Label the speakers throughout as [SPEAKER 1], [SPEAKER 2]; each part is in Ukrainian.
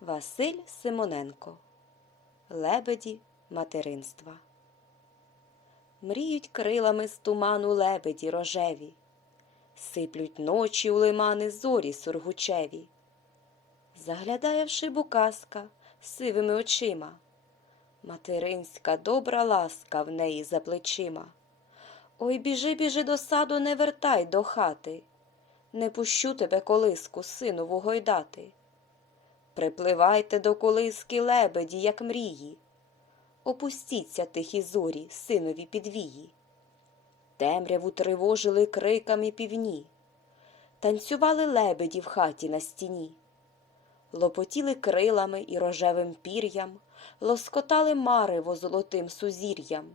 [SPEAKER 1] Василь Симоненко Лебеді материнства Мріють крилами з туману лебеді рожеві, Сиплють ночі у лимани зорі сургучеві. Заглядає в шибу казка сивими очима, Материнська добра ласка в неї за плечима. Ой, біжи, біжи до саду, не вертай до хати, Не пущу тебе колиску, сину вугойдати. Припливайте до колиски лебеді, як мрії, Опустіться тихі зорі, синові підвії. Темряву тривожили криками півні, Танцювали лебеді в хаті на стіні, Лопотіли крилами і рожевим пір'ям, Лоскотали марево золотим сузір'ям.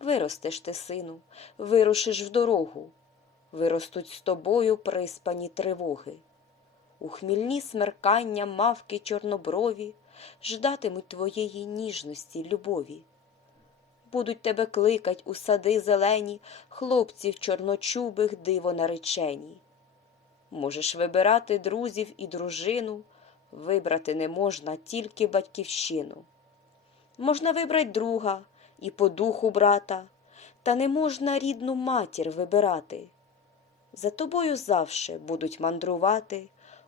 [SPEAKER 1] Виростеш ти, сину, вирушиш в дорогу, Виростуть з тобою приспані тривоги. У хмільні смеркання мавки чорноброві ждатимуть твоєї ніжності, любові. Будуть тебе кликать у сади зелені хлопців чорночубих диво наречені. Можеш вибирати друзів і дружину, вибрати не можна тільки батьківщину. Можна вибрать друга і по духу брата, та не можна рідну матір вибирати. За тобою завше будуть мандрувати